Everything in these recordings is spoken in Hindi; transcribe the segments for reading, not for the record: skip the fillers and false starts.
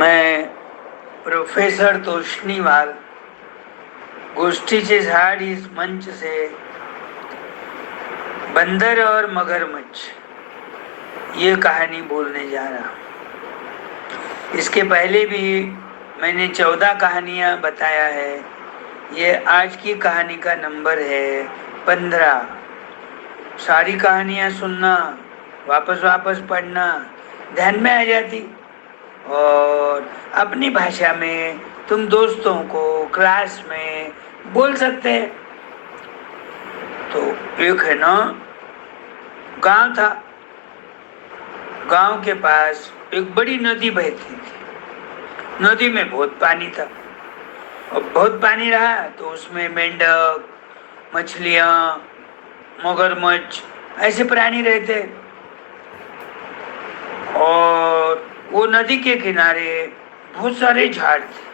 मैं प्रोफेसर तोष्णीवाल गोष्ठीचे झाड इस मंच से बंदर और मगरमच्छ ये कहानी बोलने जा रहा हूँ। इसके पहले भी मैंने 14 कहानियाँ बताया है। ये आज की कहानी का नंबर है 15। सारी कहानियाँ सुनना, वापस वापस पढ़ना, ध्यान में आ जाती और अपनी भाषा में तुम दोस्तों को क्लास में बोल सकते हैं। तो एक है ना, गांव था। गांव के पास एक बड़ी नदी बहती थी। नदी में बहुत पानी था और बहुत पानी रहा तो उसमें मेंढक, मछलियां, मगरमच्छ ऐसे प्राणी रहते। और वो नदी के किनारे बहुत सारे झाड़ थे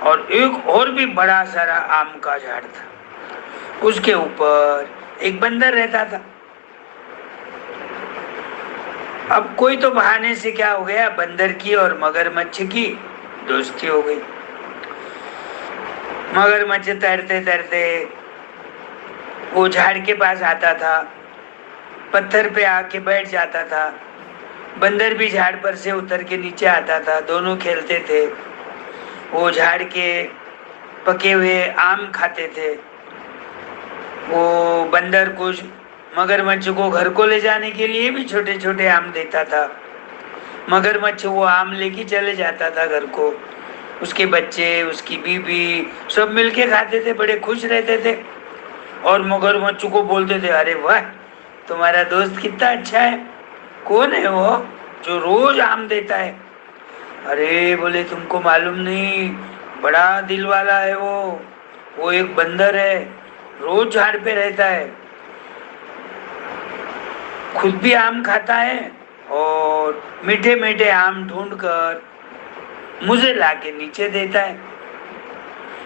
और एक और भी बड़ा सारा आम का झाड़ था। उसके ऊपर एक बंदर रहता था। अब कोई तो बहाने से क्या हो गया, बंदर की और मगरमच्छ की दोस्ती हो गई। मगरमच्छ तैरते तैरते वो झाड़ के पास आता था, पत्थर पे आके बैठ जाता था। बंदर भी झाड़ पर से उतर के नीचे आता था, दोनों खेलते थे। वो झाड़ के पके हुए आम खाते थे। वो बंदर कुछ मगरमच्छ को घर को ले जाने के लिए भी छोटे छोटे आम देता था। मगरमच्छ वो आम लेके चले जाता था घर को। उसके बच्चे, उसकी बीबी सब मिलके खाते थे, बड़े खुश रहते थे। और मगरमच्छ को बोलते थे, अरे वाह, तुम्हारा दोस्त कितना अच्छा है। कौन है वो जो रोज आम देता है? अरे बोले, तुमको मालूम नहीं, बड़ा दिल वाला है वो एक बंदर है, रोज झाड़ पे रहता है, खुद भी आम खाता है और मीठे मीठे आम ढूंढकर मुझे लाके नीचे देता है।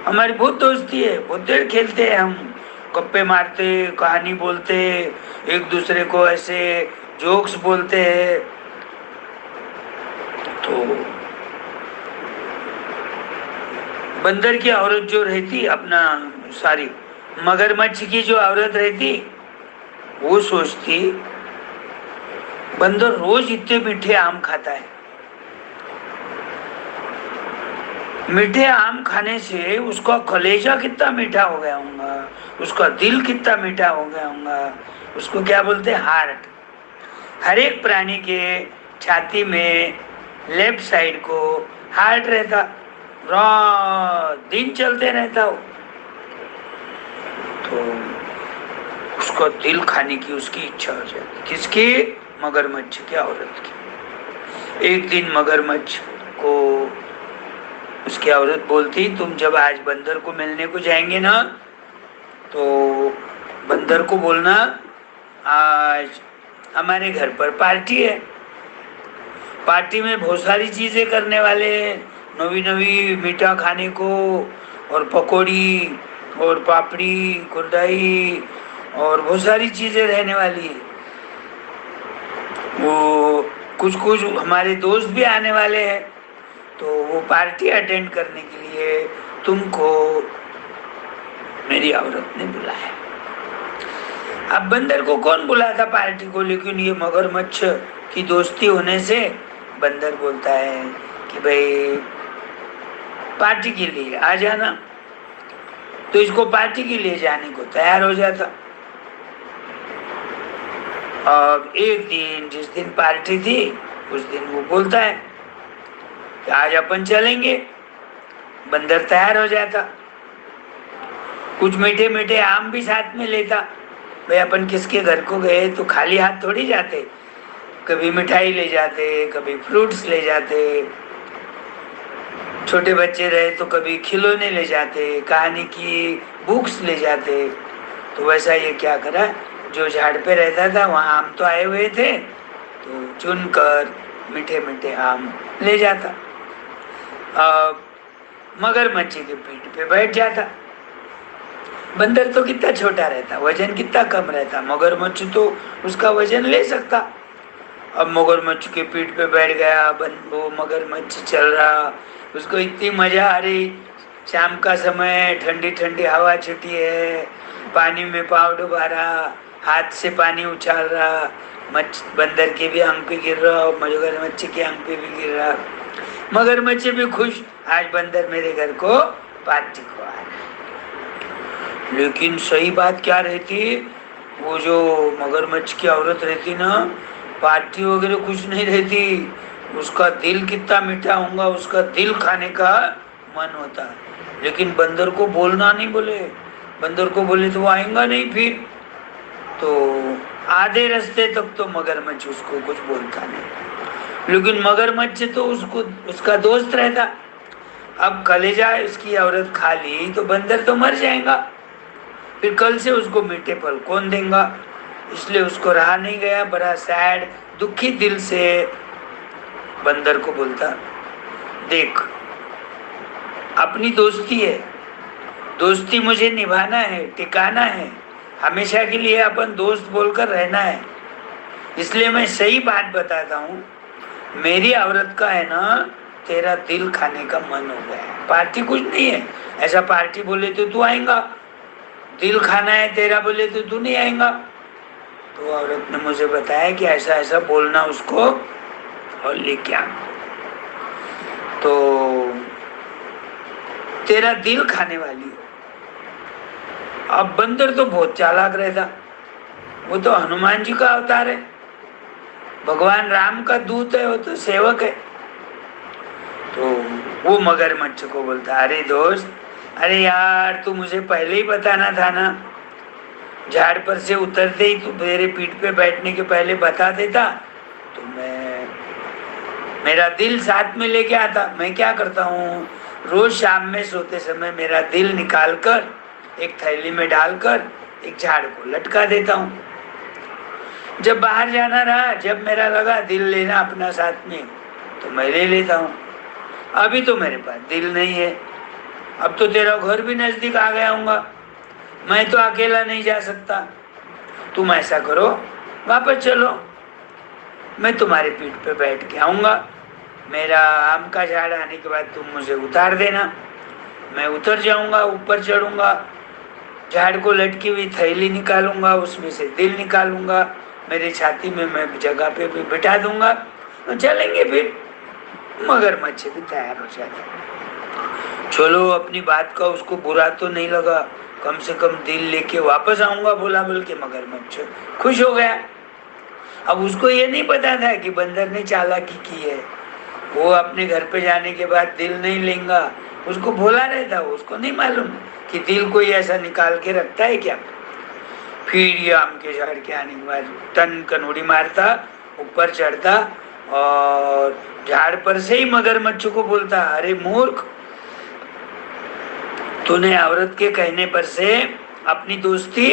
हमारी बहुत दोस्ती है, बहुत देर खेलते हैं हम, गप्पे मारते, कहानी बोलते, एक दूसरे को ऐसे जोक्स बोलते हैं। तो बंदर की औरत जो रहती, मगरमच्छ की जो औरत रहती, वो सोचती बंदर रोज इतने मीठे आम खाता है, मीठे आम खाने से उसका कलेजा कितना मीठा हो गया होगा, उसका दिल कितना मीठा हो गया होगा। उसको क्या बोलते हैं, हार्ट। हर एक प्राणी के छाती में लेफ्ट साइड को हार्ट रहता, रात दिन चलते रहता हो। तो उसका दिल खाने की उसकी इच्छा हो जाती। किसकी? मगरमच्छ की औरत की। एक दिन मगरमच्छ को उसकी औरत बोलती, तुम जब आज बंदर को मिलने को जाएंगे ना, तो बंदर को बोलना आज हमारे घर पर पार्टी है। पार्टी में बहुत सारी चीजें करने वाले हैं, नवी नवी मीठा खाने को, और पकौड़ी और पापड़ी, कुरडाई और बहुत सारी चीजें रहने वाली है। वो कुछ कुछ हमारे दोस्त भी आने वाले हैं, तो वो पार्टी अटेंड करने के लिए तुमको मेरी औरत ने बुलाया। अब बंदर को कौन बुलाता पार्टी को, लेकिन ये मगरमच्छ की दोस्ती होने से बंदर बोलता है कि भाई पार्टी के लिए आ जाना। तो इसको पार्टी के लिए जाने को तैयार हो जाता। अब एक दिन, जिस दिन पार्टी थी, उस दिन वो बोलता है कि आज अपन चलेंगे। बंदर तैयार हो जाता, कुछ मीठे मीठे आम भी साथ में लेता। भाई अपन किसके घर को गए तो खाली हाथ थोड़ी जाते, कभी मिठाई ले जाते, कभी फ्रूट्स ले जाते, छोटे बच्चे रहे तो कभी खिलौने ले जाते, कहानी की बुक्स ले जाते। तो वैसा ये क्या करा, जो झाड़ पे रहता था वहाँ आम तो आए हुए थे, तो चुनकर मीठे मीठे आम ले जाता। अब मगरमच्छ के पीठ पे बैठ जाता। बंदर तो कितना छोटा रहता, वजन कितना कम रहता, मगरमच्छ तो उसका वजन ले सकता। अब मगरमच्छ के पीठ पे बैठ गया, वो मगरमच्छ चल रहा, उसको इतनी मजा आ रही। शाम का समय, ठंडी ठंडी हवा छुटी है, पानी में पाँव डुबा रहा, हाथ से पानी उछाल रहा, बंदर के भी आंख पे गिर रहा और मगरमच्छ के आंख पे भी गिर रहा। मगरमच्छ भी खुश, आज बंदर मेरे घर को पार्टी को आ रहा है। लेकिन सही बात क्या रहती, वो जो मगरमच्छ की औरत रहती ना, पार्टी वगैरह कुछ नहीं रहती, उसका दिल कितना मीठा होगा, उसका दिल खाने का मन होता। लेकिन बंदर को बोलना नहीं बोले, बंदर को बोले तो वो आएगा नहीं फिर। तो आधे रास्ते तक तो मगरमच्छ उसको कुछ बोलता नहीं, लेकिन मगरमच्छ तो उसको उसका दोस्त रहता। अब कलेजा उसकी औरत खा ली तो बंदर तो मर जाएगा, फिर कल से उसको मीठे फल कौन देगा। इसलिए उसको रहा नहीं गया, बड़ा सैड दुखी दिल से बंदर को बोलता, देख अपनी दोस्ती है, दोस्ती मुझे निभाना है, टिकाना है, हमेशा के लिए अपन दोस्त बोलकर रहना है। इसलिए मैं सही बात बताता हूँ, मेरी औरत का है ना तेरा दिल खाने का मन हो गया है, पार्टी कुछ नहीं है। ऐसा पार्टी बोले तो तू आएगा, दिल खाना है तेरा बोले तो तू नहीं आएगा। तो औरत ने मुझे बताया कि ऐसा ऐसा बोलना उसको और लेके आ, तो तेरा दिल खाने वाली हो। अब बंदर तो बहुत चालाक रहता, वो तो हनुमान जी का अवतार है, भगवान राम का दूत है, वो तो सेवक है। तो वो मगरमच्छ को बोलता, अरे दोस्त, अरे यार तू मुझे पहले ही बताना था ना, झाड़ पर से उतरते ही तू मेरे पीठ पे बैठने के पहले बता देता तो मैं मेरा दिल साथ में लेके आता। मैं क्या करता हूँ, रोज शाम में सोते समय मेरा दिल निकाल कर एक थैली में डालकर एक झाड़ को लटका देता हूँ। जब बाहर जाना रहा, जब मेरा लगा दिल लेना अपना साथ में तो मैं ले लेता हूँ। अभी तो मेरे पास दिल नहीं है, अब तो तेरा घर भी नजदीक आ गया हूँगा, मैं तो अकेला नहीं जा सकता। तुम ऐसा करो, वापस चलो, मैं तुम्हारे पीठ पे बैठ के आऊँगा, मेरा आम का झाड़ आने के बाद तुम मुझे उतार देना, मैं उतर जाऊँगा, ऊपर चढ़ूँगा, झाड़ को लटकी हुई थैली निकालूंगा, उसमें से दिल निकालूंगा, मेरे छाती में मैं जगह पे भी बिठा दूंगा, चलेंगे फिर। मगरमच्छ भी तैयार हो जाता। चलो, अपनी बात का उसको बुरा तो नहीं लगा, कम से कम दिल लेके वापस आऊंगा बोला बोल के मगरमच्छ खुश हो गया। अब उसको ये नहीं पता था कि बंदर ने चालाकी की है, वो अपने घर पे जाने के बाद दिल नहीं लेगा, उसको भोला रहता, उसको नहीं मालूम कि दिल कोई ऐसा निकाल के रखता है क्या। फिर ये आम के झाड़ के आने के बाद टन कनोड़ी मारता, ऊपर चढ़ता और झाड़ पर से ही मगरमच्छ को बोलता, अरे मूर्ख, तूने औरत के कहने पर से अपनी दोस्ती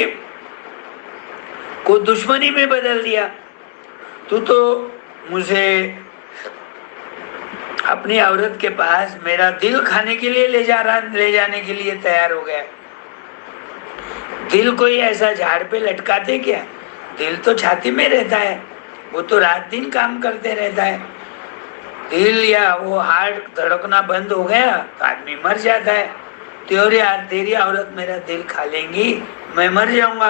को दुश्मनी में बदल दिया। तू तो मुझे अपनी औरत के पास मेरा दिल खाने के लिए ले जाने के लिए तैयार हो गया। दिल कोई ऐसा झाड़ पे लटकाते क्या, दिल तो छाती में रहता है, वो तो रात दिन काम करते रहता है। दिल या वो हार्ट धड़कना बंद हो गया तो आदमी मर जाता है। तेरी औरत मेरा दिल खा लेंगी, मैं मर जाऊंगा,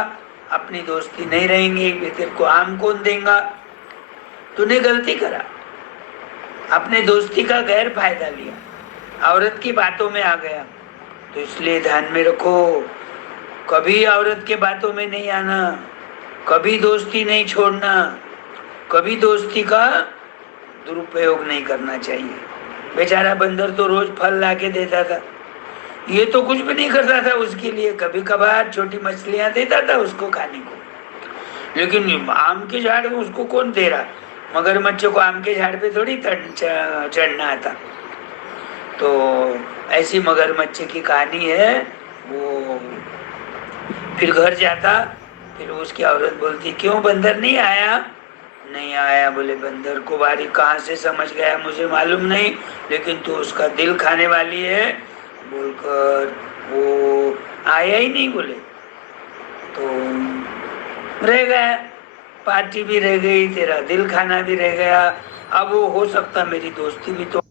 अपनी दोस्ती नहीं रहेंगी, तेरे को आम कौन देगा। तूने गलती करा, अपने दोस्ती का गैर फायदा लिया, औरत की बातों में आ गया। तो इसलिए ध्यान में रखो, कभी औरत के बातों में नहीं आना, कभी दोस्ती नहीं छोड़ना, कभी दोस्ती का दुरुपयोग नहीं करना चाहिए। बेचारा बंदर तो रोज फल ला के देता था, ये तो कुछ भी नहीं करता था उसके लिए, कभी कभार छोटी मछलियां देता था उसको खाने को, लेकिन आम के झाड़ में उसको कौन दे रहा। मगरमच्छ को आम के झाड़ पे थोड़ी चढ़ना आता। तो ऐसी मगरमच्छ की कहानी है। वो फिर घर जाता, फिर उसकी औरत बोलती, क्यों बंदर नहीं आया। नहीं आया, बोले बंदर को बारी कहाँ से समझ गया मुझे मालूम नहीं, लेकिन तू उसका दिल खाने वाली है बोलकर वो आया ही नहीं। बोले तो रह गया, पार्टी भी रह गई, तेरा दिल खाना भी रह गया। अब वो हो सकता मेरी दोस्ती भी तो